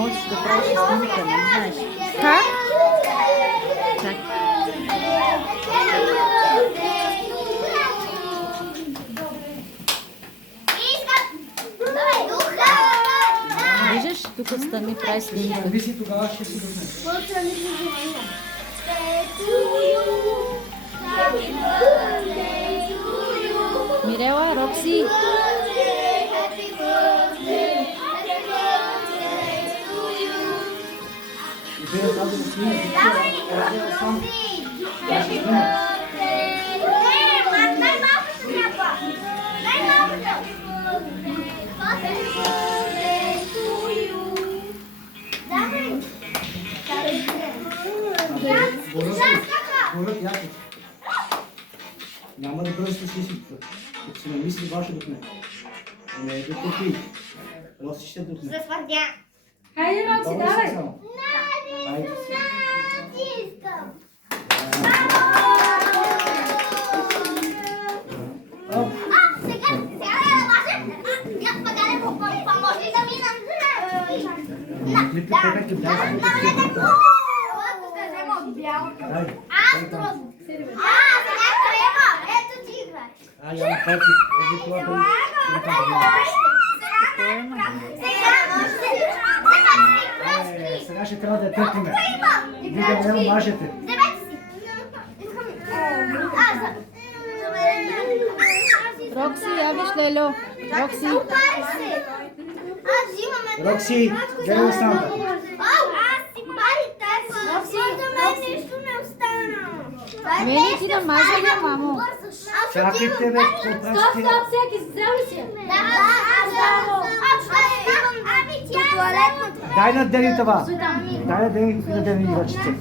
можеш да правиш снимка, не знаеш. Как? Как? Виждаш, тук стани прави снимка. Виси тогава ще си духне. Мирела, Рокси. Вие тази да снимате. Разделя сам. Аз ще снимам. Горът яко. Няма да бъдеш с лисицата. Като си намисли, ваше духне. Не е духне ти. Роси ще духне. Хайде, Рокси, давай! Хайде. Оп. Клипите как ти бяха. Хайде. Я на палки. Еди това да сега ще трябва да я търпиме. Вие да не мажете. Рокси, я виж, Лело. Рокси. Рокси, гледай сам. Мене ти намаза ли, мамо? Чакайте, бе, Стоп, стоп, всеки, взел ли си? дай на Дени това. Дай на Дени да Дени ръчица.